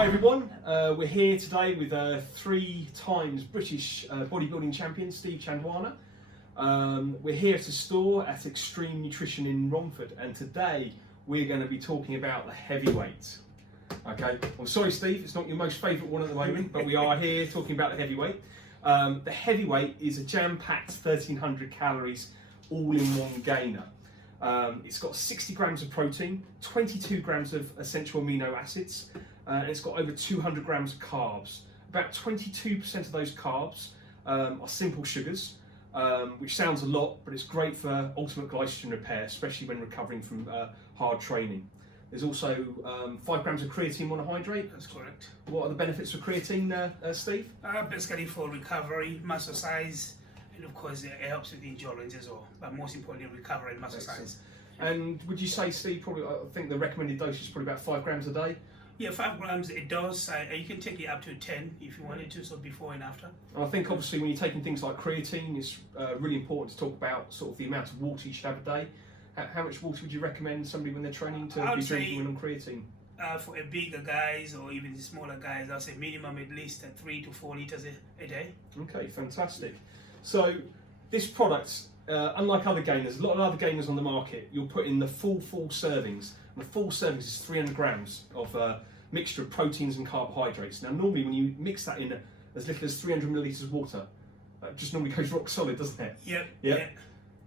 Hi everyone, we're here today with 3 times British bodybuilding champion Steve Chandwana. We're here at a store at Extreme Nutrition in Romford, and today we're going to be talking about the heavyweight. Okay, I'm sorry Steve, it's not your most favourite one at the moment, but we are here talking about the heavyweight. The heavyweight is a jam-packed 1300 calories all-in-one gainer. It's got 60 grams of protein, 22 grams of essential amino acids, and it's got over 200 grams of carbs. About 22% of those carbs are simple sugars, which sounds a lot, but it's great for ultimate glycogen repair, especially when recovering from hard training. There's also 5 grams of creatine monohydrate. That's correct. What are the benefits of creatine, Steve? Basically for recovery, muscle size, and of course it helps with endurance as well, but most importantly recovery and muscle size. And would you say, Steve, probably, I think the recommended dosage is probably about 5 grams a day? Yeah, 5 grams a dose. You can take it up to 10 if you wanted to, so before and after. And I think obviously when you're taking things like creatine, it's really important to talk about sort of the amount of water you should have a day. How much water would you recommend somebody when they're training to be drinking when on creatine? For a bigger guys or even the smaller guys, I'll say minimum at least 3 to 4 liters a day. Okay, fantastic. So this product, unlike other gainers, a lot of other gainers on the market, you'll put in the full servings. And the full servings is 300 grams of mixture of proteins and carbohydrates. Now normally when you mix that in as little as 300 millilitres of water, that just normally goes rock solid, doesn't it? Yep. Yeah.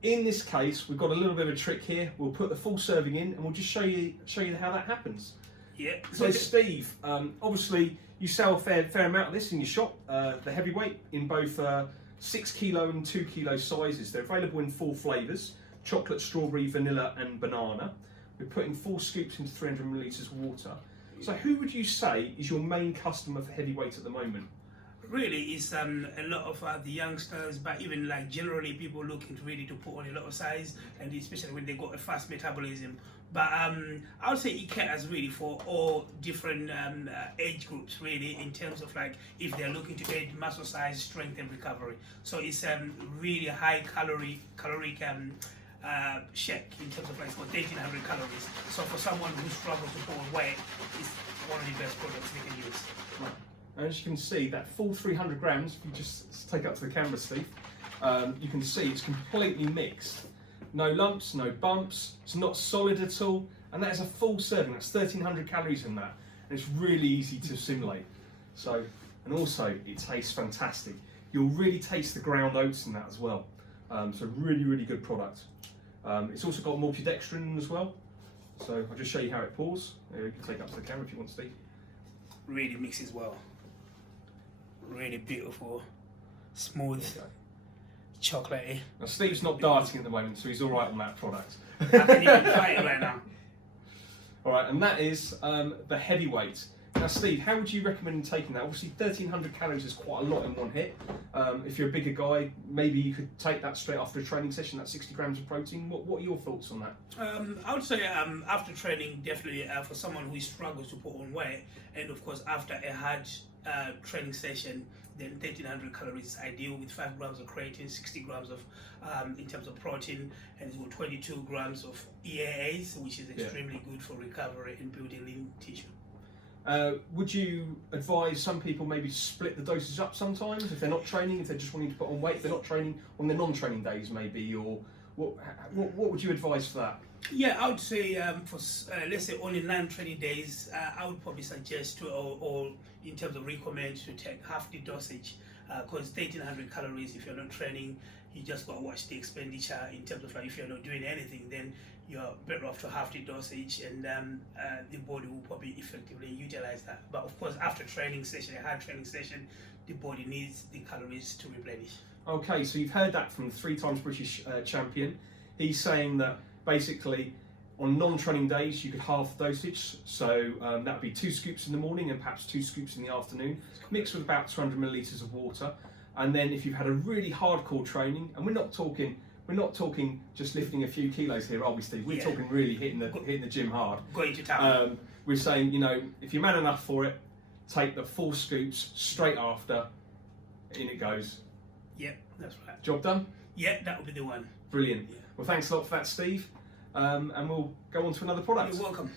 In this case, we've got a little bit of a trick here. We'll put the full serving in and we'll just show you how that happens. Yeah. So Steve, obviously you sell a fair amount of this in your shop, the heavyweight, in both 6 kilo and 2 kilo sizes. They're available in 4 flavours: chocolate, strawberry, vanilla and banana. We're putting 4 scoops into 300 millilitres of water. So who would you say is your main customer for heavyweight at the moment? Really, it's a lot of the youngsters, but even like generally people looking really to put on a lot of size, and especially when they got a fast metabolism. But I would say it caters really for all different age groups, really, in terms of like if they're looking to add muscle size, strength, and recovery. So it's really high caloric shake in terms of like for 1300 calories. So for someone who struggles to put on weight, it's one of the best products they can use. Right. And as you can see, that full 300 grams, if you just take it up to the camera, Steve, you can see it's completely mixed. No lumps, no bumps, it's not solid at all, and that is a full serving. That's 1300 calories in that, and it's really easy to assimilate. So, and also it tastes fantastic. You'll really taste the ground oats in that as well. So really good product. It's also got maltodextrin as well. So I'll just show you how it pours. You can take it up to the camera if you want, Steve. Really mixes well. Really beautiful, smooth, chocolatey. Now Steve's not dieting at the moment, so he's all right on that product. I can even try it right now. All right, and that is the heavyweight. Now Steve, how would you recommend taking that? Obviously 1300 calories is quite a lot in one hit. If you're a bigger guy, maybe you could take that straight after a training session, that 60 grams of protein. What are your thoughts on that? I would say after training, definitely for someone who struggles to put on weight, and of course after a hard training session, then 1300 calories is ideal, with 5 grams of creatine, 60 grams of in terms of protein, and it's with 22 grams of EAAs, which is extremely good for recovery and building lean tissue. Would you advise some people maybe to split the doses up sometimes if they're not training, if they're just wanting to put on weight, if they're not training on their non-training days maybe, or what would you advise for that? Yeah, I would say for let's say only 9 training days, I would probably suggest to, or in terms of recommend, to take half the dosage, because 1300 calories, if you're not training, you just got to watch the expenditure in terms of like if you're not doing anything, then you're better off to half the dosage, and the body will probably effectively utilize that. But of course, after training session, a hard training session, the body needs the calories to replenish. Okay, so you've heard that from the 3 times British champion. He's saying that basically on non-training days you could halve the dosage, so that would be 2 scoops in the morning and perhaps 2 scoops in the afternoon, mixed with about 200 millilitres of water. And then if you've had a really hardcore training, and we're not talking just lifting a few kilos here, are we, Steve? We're talking really hitting the gym hard. Going to town. We're saying, you know, if you're man enough for it, take the 4 scoops straight after, in it goes. Yep, that's right. Job done? Yeah, that would be the one. Brilliant. Yeah. Well, thanks a lot for that, Steve. And we'll go on to another product. You're welcome.